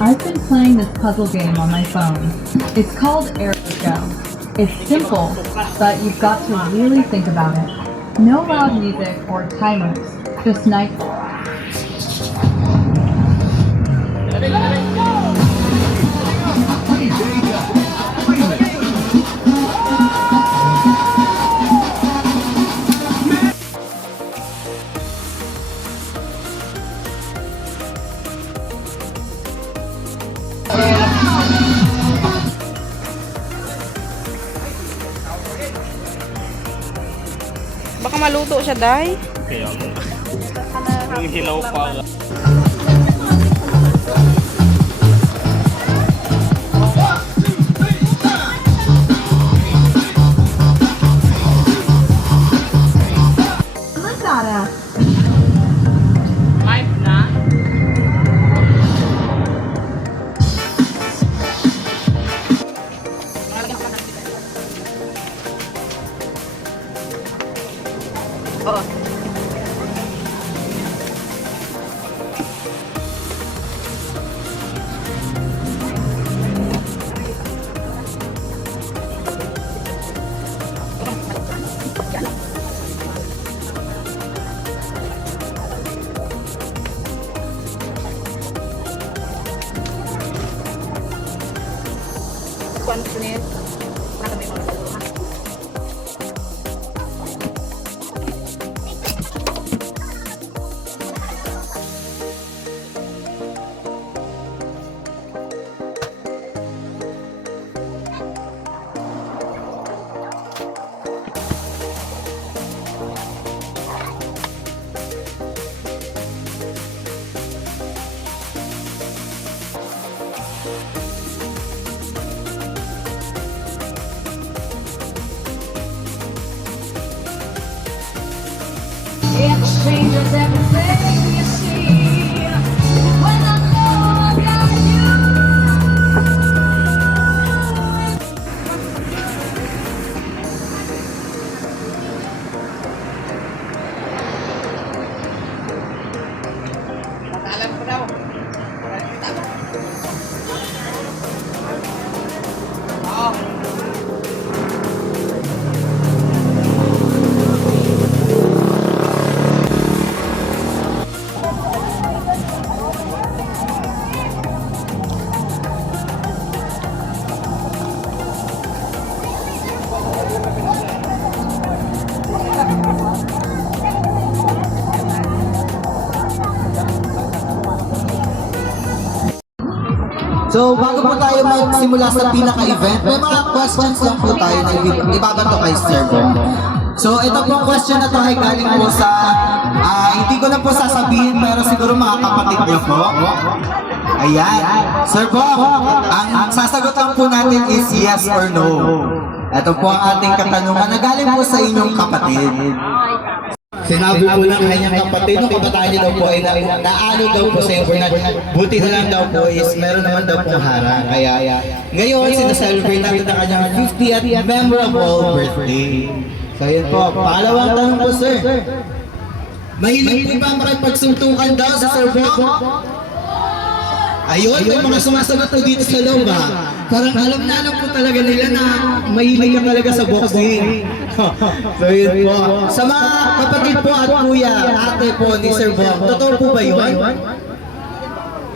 I've been playing this puzzle game on my phone. It's called Erico. It's simple, but you've got to really think about it. No loud music or timers, just nice. Baka maluto siya, Day. Kaya mo. Yung hilaw pa. It changes everything you see when I know I got you. So, bago po tayo magsimula sa pinaka-event, may mga questions lang po tayo na ibabato kay Sir Bong. So, ito pong question na to ay galing po sa, hindi ko na po sasabihin, pero siguro mga kapatid niyo po. Ayan. Sir Bong, ang sasagot lang po natin is yes or no. Ito po ang ating katanungan na galing po sa inyong kapatid. Sinabi po lang kanyang kapatid, nung kabataan niyo daw po ay naano daw po sa iyo, buti na lang daw po is meron naman daw pong harang. Kaya ngayon, sinaselebrate natin ang kanyang 50th memorable birthday. So yun po, pangalawang tanong po sir. Mahilig po ba makipagsuntukan daw sa Sir Bong? Ayun, may mga sumasagot na dito sa loob ha. Parang alam po talaga nila na mahilig ka talaga sa boxing. So yun po. Sa mga kapatid po at kuya, ate po ni Sir Bong, totoo po ba yun?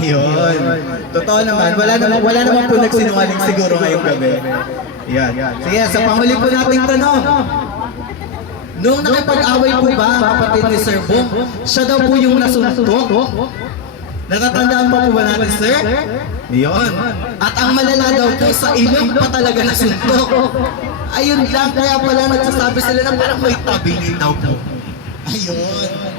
Yun. Totoo naman. Wala naman po nagsinungaling siguro ngayong gabi. Yan. Sige, sa panghuli po nating tanong. Nung nakipag-away po ba ang kapatid ni Sir Bong, siya daw po yung nasuntok? Natatandaan pa po ba natin, sir? Yun. At ang malala daw po, sa ilong pa talaga nasuntok. Ayun lang, kaya pala nagsasabi sila na parang may tabingin daw po. Ayun.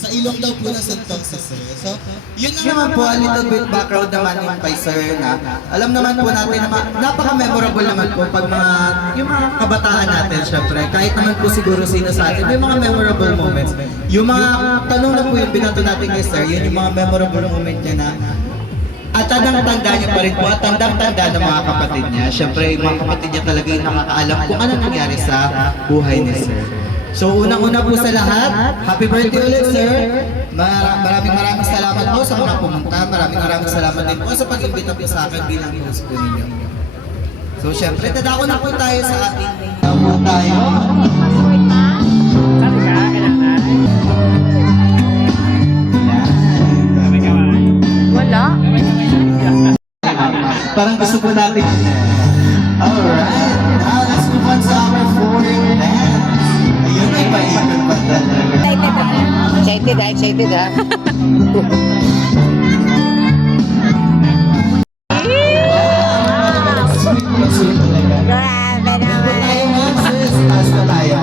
Sa ilong daw po nasuntok si sir. So, yun na naman po, a little bit background naman yung kay sir na alam naman po natin na napaka-memorable naman po pag yung mga kabataan natin, syempre. Kahit naman po siguro sino sa atin, may mga memorable moments. Yung mga tanong na po yung binato natin kay sir, yun yung mga memorable moment niya na at tandang-tanda niya pa rin po at tandang-tanda ng mga kapatid niya. Syempre, yung mga kapatid niya talaga yung nakakaalam kung ano nangyari sa buhay ni sir. So, unang-una po sa lahat, happy birthday ulit, sir. Maraming salamat po sa mga pumunta. Maraming salamat din po sa pag-imbita po sa akin bilang host po ninyo. So, syempre, dadako na po tayo sa ating tayo. Wala. Parang gusto po natin. Alright, now let's move on sa our foreign dance. Ayun, may paikot pa talaga. Excited ha. Grabe naman. Tayo nga, sis. Taas na tayo.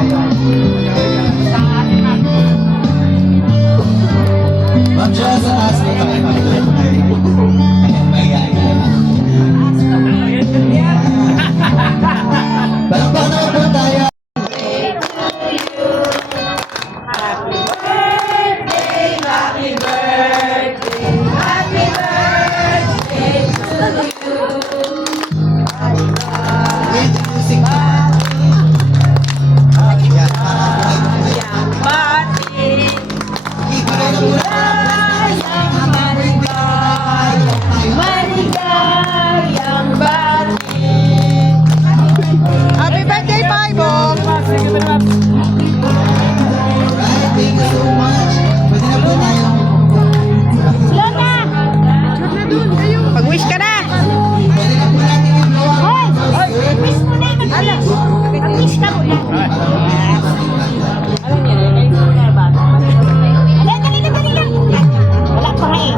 Mag-jazz sa taas na tayo. Palakpakan naman po tayo. With the music. Happy birthday, Paibong! Alright, thank you so much. Pwede na po tayo. Mag-wish ka na! Pwede na po natin yung Wish mo na yung mag-wish ka mo na. Dali lang. Wala pa nga eh.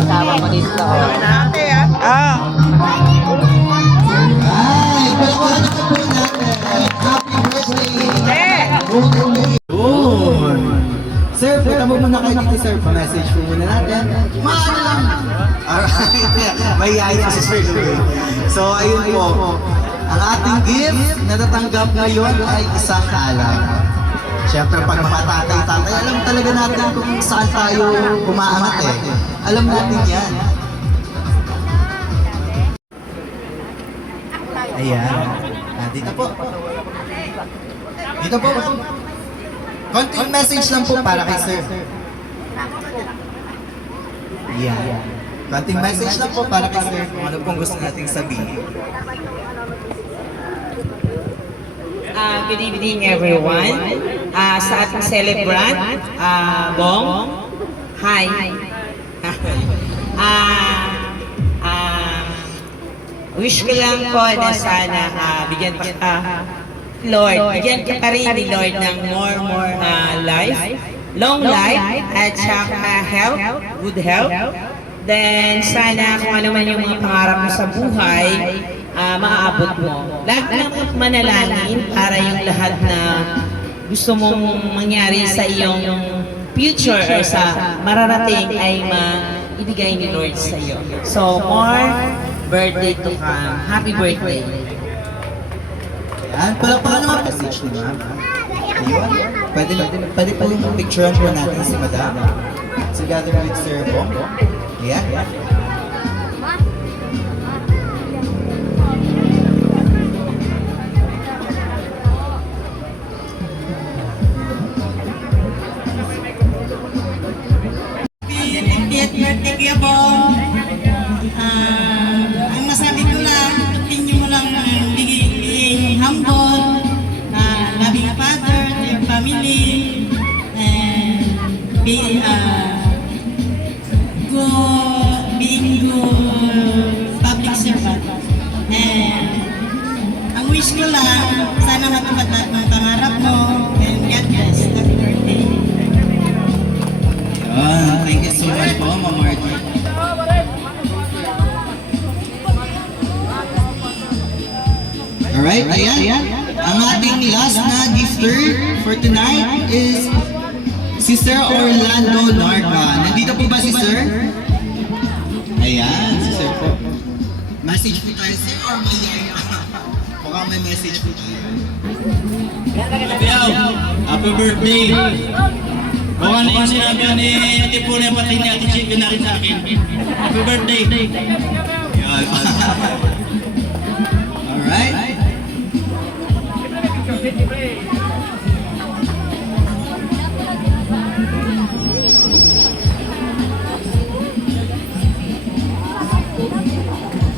Kasama mo dito. Ate ah. Ah. Ay, palakpakan na po natin. Happy birthday! Yun! Sir, punta mo muna kayo dito, sir. Pa-message po muna natin. Maano lang! Alright, may yaya si Sir Louie. So, ayun po. Ang ating gift na natanggap ngayon ay isang alam. Siyempre, pag mga tatay-tatay, alam talaga natin kung saan tayo umaangat eh. Alam natin yan. Ayan. Dito po. Dito po. Konting message lang po para kay sir. Ayan. Konting message lang po para kay sir kung ano pong gusto nating sabihin. Good evening everyone. Sa ating celebrant, Bong. Hi. Wish ko lang po na sana bigyan ka rin ni Lord ng more life, long life, at saka health, good health. Then sana kung ano man yung mga pangarap mo sa buhay, maaabot mo. Lagi na manalangin para yung lahat na gusto mong mangyari sa iyong future or sa mararating ay maibigay ni Lord sa iyo. So, more birthday to come. Happy birthday. Ayan, palakpakan naman message ni ma'am. Ayun. Pwede po yung picturean po natin si madam. Together with Sir Bong. Ayan. Birthday Kuya Bong. Ang masabi ko lang, continue mo lang being humble, loving father to your family, and be Thank you so much po, Ma'am Marty. Alright, ayan. Ang ating last na gifter for tonight is si Sir Orlando Narca. Nandito po ba si Sir? Ayan, si Sir po. Message po tayo, Sir, or may mukhang may message po tayo. Happy birthday! Baka na yung sinabi ni Ate Puna, pati ni Ate Chico na rin sa akin. Happy birthday! Yan. Alright.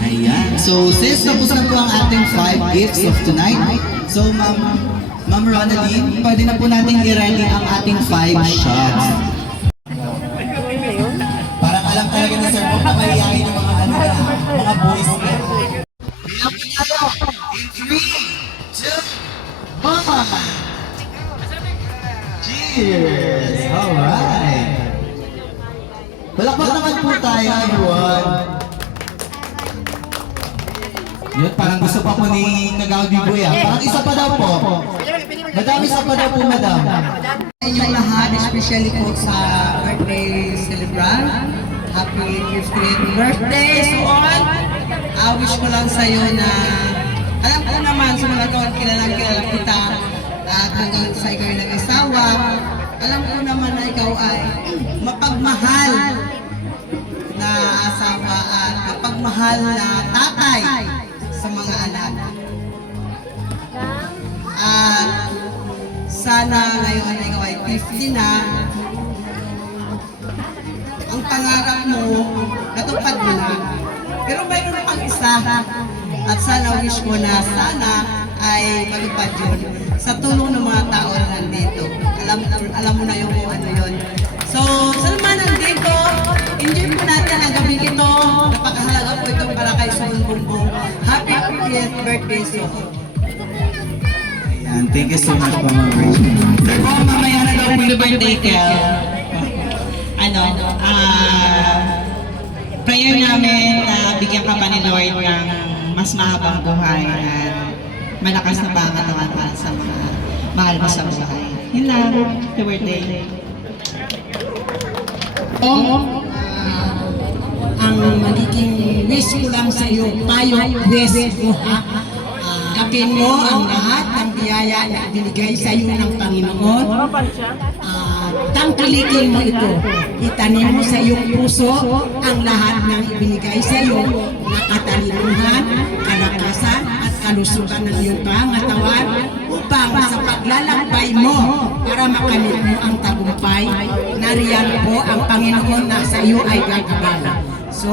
Ayan. So, since tapos na po ang ating 5 gifts of tonight, so Ma'am Ronaline, pwede na po natin i-ready ang ating 5 shots. Parang alam talaga na Sir Bob na mahihayin yung mga ano na, mga boys na. In 3, 2, 1. Cheers! Alright! Palakpak naman po tayo, everyone. Yun, parang gusto pa po ni Nagaudi Boy ah. Parang isa pa daw po. Madam, isa pa daw po, madam. Inyong lahat, especially po sa birthday celebrant. Happy 50th birthday so all. Wish ko lang sa iyo na alam ko naman sa mga taon kilala kita at hanggang sa ikaw ay nag-asawa. Alam ko naman na ikaw ay mapagmahal na asawa at mapagmahal na tatay sa mga anak. At sana ngayon ikaw ay 50 na, ang pangarap mo, natupad mo na. Pero mayroon pang isa, at sana wish mo na sana ay malupad yun sa tulong ng mga tao na nandito. Alam mo na yung ano yun. So, sa naman nandito, enjoy po natin ang gabi ito. Napakahalaga po ito para kay Suong Bumbong. Happy 50th birthday, so. And thank you so much po, Ma'am Rachel. Sir po, mamaya na daw po yung birthday ka. Prayer namin na bigyan ka pa ni Lord ng mas mahabang buhay at malakas na pangatawan para sa mga mahal mo sa buhay. Yun lang, happy birthday. Ang magiging wish ko lang sa iyo, payo, wish mo ha. Kapin mo ang lahat ng biyaya na binigay sa iyo ng Panginoon. Tangkilikin mo ito. Itanim mo sa iyong puso ang lahat ng ibinigay sa iyo na katalinuhan, kalakasan at kalusugan ng iyong pangatawan upang sa paglalakbay mo para makamit mo ang tagumpay, nariyan po ang Panginoon na sa iyo ay gagabay. So,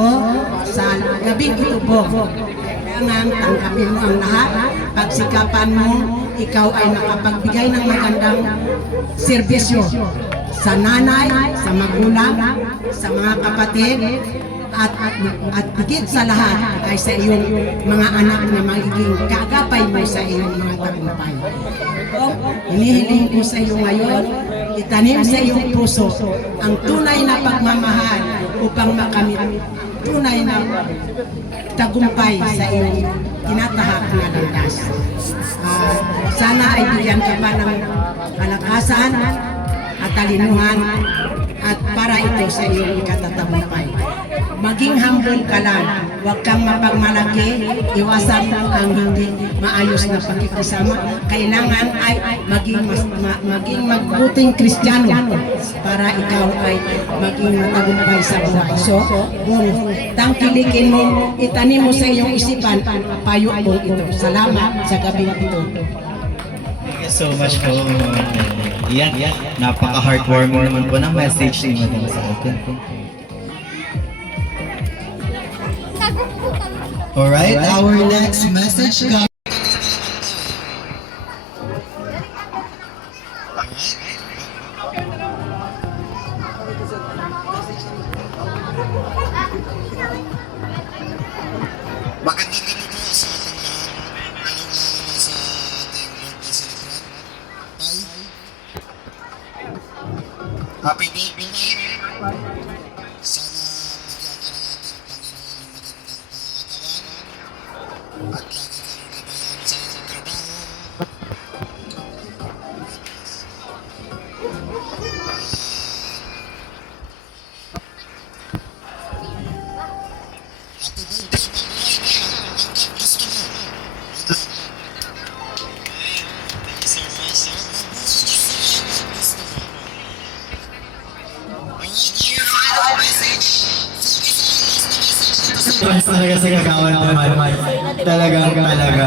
sa gabing ito po, kailangan tanggapin mo ang lahat, pagsikapan mo, ikaw ay nakapagbigay ng magandang serbisyo sa nanay, sa magulang, sa mga kapatid, at higit sa lahat ay sa iyong mga anak na magiging kagapay mo sa iyong mga tagumpay. Hinihiling ko sa iyo ngayon, itanim sa iyong puso ang tunay na pagmamahal upang makamit tunay na tagumpay sa iyong tinatahak na landas. Sana ay bigyan ka pa ng kalakasan at talinuhan at para ito sa iyong ikatatagumpay. Maging humble ka lang, huwag kang mapagmalaki, iwasan ang hindi maayos na pakikisama. Kailangan ay maging magbuting Kristiyano para ikaw ay maging matagumpay sa buhay. So, tangkilikin mo, itanim mo sa iyong isipan, payo po ito. Salamat sa gabi ito. Thank you so much po. Yan, napaka-heartwarming naman po ng message ni Madam sa atin. Alright, our next message comes. Magandang gabi po sa ating lahat. Lalong sa ating birthday celebrant. Happy birthday! Sana bigyan ka ng ating Panginoon ng magandang pangangatawan at lagi kang gabayan sa iyong trabaho. Happy birthday, mabuhay ka hanggang gusto mo. Thank you so much, sir. Mabuhay ka hanggang gusto mo. Your final message. Focus on Mas talaga last na message dito sa sa kagawan naman. Talagang talaga.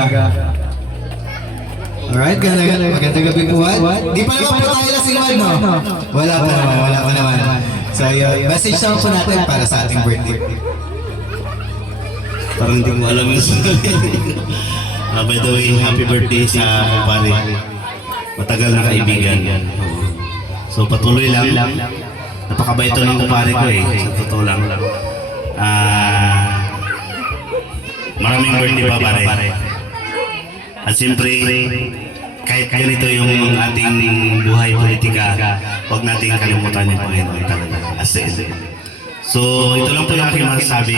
Alright, magandang gabi po. Di pa naman po tayo lasing no? Wala pa naman. So yun, message naman po natin para sa ating birthday. Parang hindi mo alam yung by the way, happy birthday sa kumpare. Matagal na kaibigan. So patuloy lang. Napakabait ito ng kumpare ko eh. Sa totoo lang. Maraming birthday pa pare. At siyempre, kahit ganito yung ating buhay politika, huwag nating kalimutan yung Panginoon talaga. As in. So, ito lang po yung aking masasabi.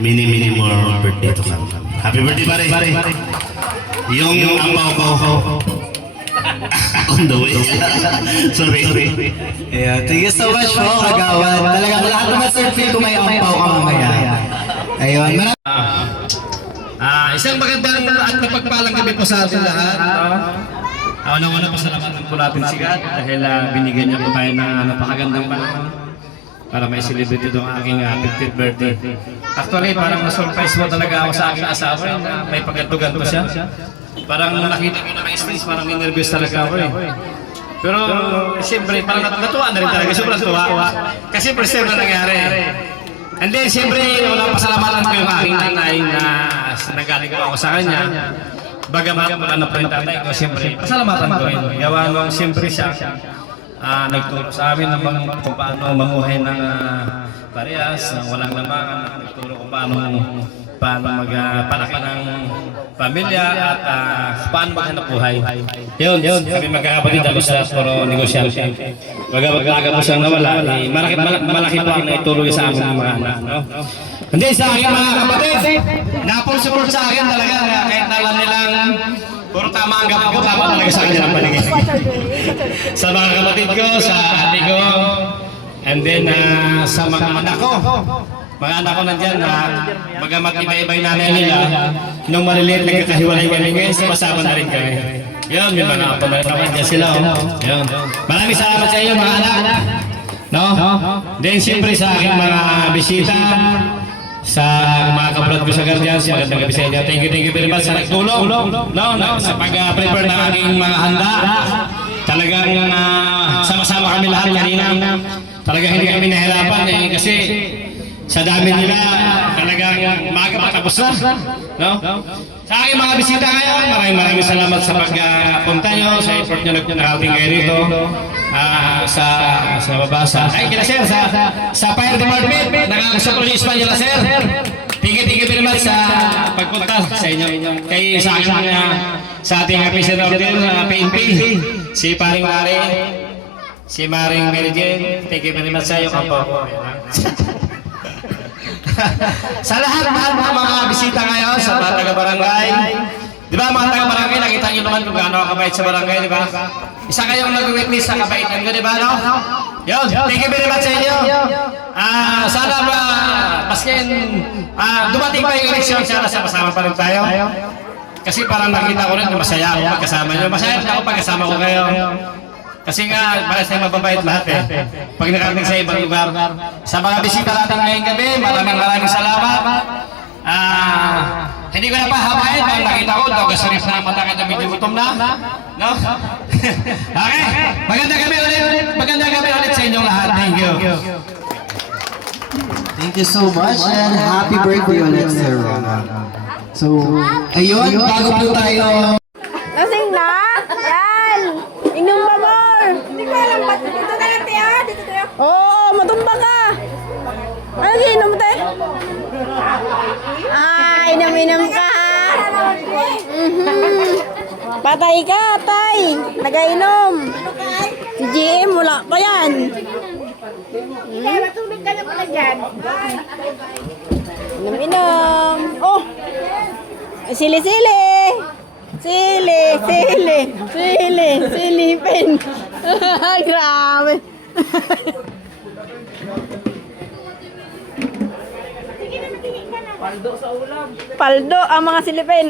Many more birthday to come. Happy birthday pare. Yung ampaw ko. On the way. Sorry. Yeah, thank you so much po, kagawan. Talagang lahat naman sir, feel ko may ampaw ka mamaya. Ayun, Isang magandang at napagpalang gabi po sa ating lahat. Unang-una po salamatan po natin si God dahil binigyan niya po tayo ng napakagandang panahon para may celebrate itong aking 50th birthday. Actually, parang na-surprise mo talaga ako sa aking asawa na may pagganto-ganto siya. Parang nung nakita ko na may space, parang nervous talaga ako eh. Pero siyempre, parang natuwa na rin talaga. Sobrang tuwa. Kasi first time na nangyari. And then, siyempre, unang pasalamatan ko yung aking nanay na nagaling ako sa kanya. Bagamat ano pa rin tatay ko, siyempre, pasalamatan ko rin. Gawa nung siyempre siya nagturo sa amin ng kung paano mamuhay ng parehas, ng walang lamangan, nagturo kung paano magpalaki ng pamilya at paano maghanap buhay. Yun. Kami magkakapatid ako sa puro negosyante. Mag-aga po siyang nawala. Malaki po ang naituro sa amin ng mga anak. No? Hindi, sa akin mga kapatid, napong-support sa akin talaga. Kahit alam nilang puro tama ang gapang ko, tama talaga sa akin ang paligid. Sa mga kapatid ko, sa ate ko, and then sa mga anak ko. Mga anak ko nandyan na bagamat iba-iba yung nanay nila, nung maliliit nagkakahiwalay kami ngayon, sumasama na rin kami. Yun, may mga apo na naman dyan sila. Yun. Maraming salamat sa inyo mga anak. No? Then siyempre sa aking mga bisita, sa mga kabrad ko sa Guardians, magandang gabi sa inyo. Thank you very much sa nagtulong. No? Sa pag-prepare ng aking mga handa. Talagang sama-sama kami lahat kanina. Talagang hindi kami nahirapan kasi sa dami nila, talagang maga matapos na. No? Sa aking mga bisita ngayon, maraming salamat sa pagpunta nyo, sa effort nyo nakarating kayo rito. Sa babasa. Ay, kila sir, sa fire department, nakakasupport yung Espanyol, sir. Thank you very much sa pagpunta sa inyo. Kay sa aking sa ating episode din, PNP, si Paring Mari, si Maring Mary Jane. Thank you very much sa iyo, kampo. Sa lahat ng mga bisita ngayon sa mga taga-barangay, di ba mga taga-barangay, nakita nyo naman kung gaano kabait sa barangay, di ba? Isa kayong nag-witness sa kabaitan ko, di ba, no? Yun, thank you very much sa inyo. Sana ba, maskin, dumating pa yung eleksyon, sana sama-sama pa rin tayo. Kasi parang nakita ko rin na masaya ako pagkasama nyo. Masaya ako pagkasama ko kayo. Kasi nga, parang tayo mababait lahat eh. Pag nakarating sa ibang lugar. Sa mga bisita natin ngayong gabi, maraming salamat. Hindi ko na pa habain, pag nakita ko, nagasurif na ang mata ka na medyo gutom na. No? Okay, magandang gabi ulit sa inyong lahat. Thank you. Thank you so much and happy birthday ulit, Sir Ronald. So, ayun, bago po tayo Lasing na? Yan! Inom pa more! Hindi ko alam ba't dito na lang tiya? Dito tayo? Oo, matumba ka! Ano ginom mo tayo? Ay, inom ka! Patay ka, tay! Nagainom! Si GM, wala pa yan! Inom. Oh! Sili-sili! Silipin. Grabe. Paldo ang mga silipin.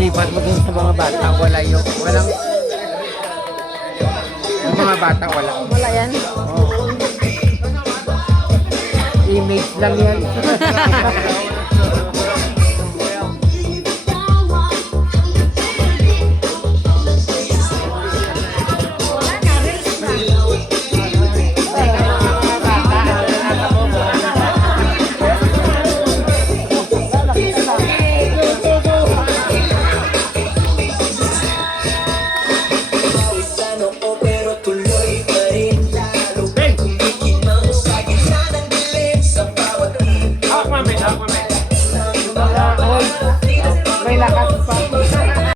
Lipat mo dun sa mga bata, wala yung, walang, yung mga bata, wala. Wala yan. Image lang yan.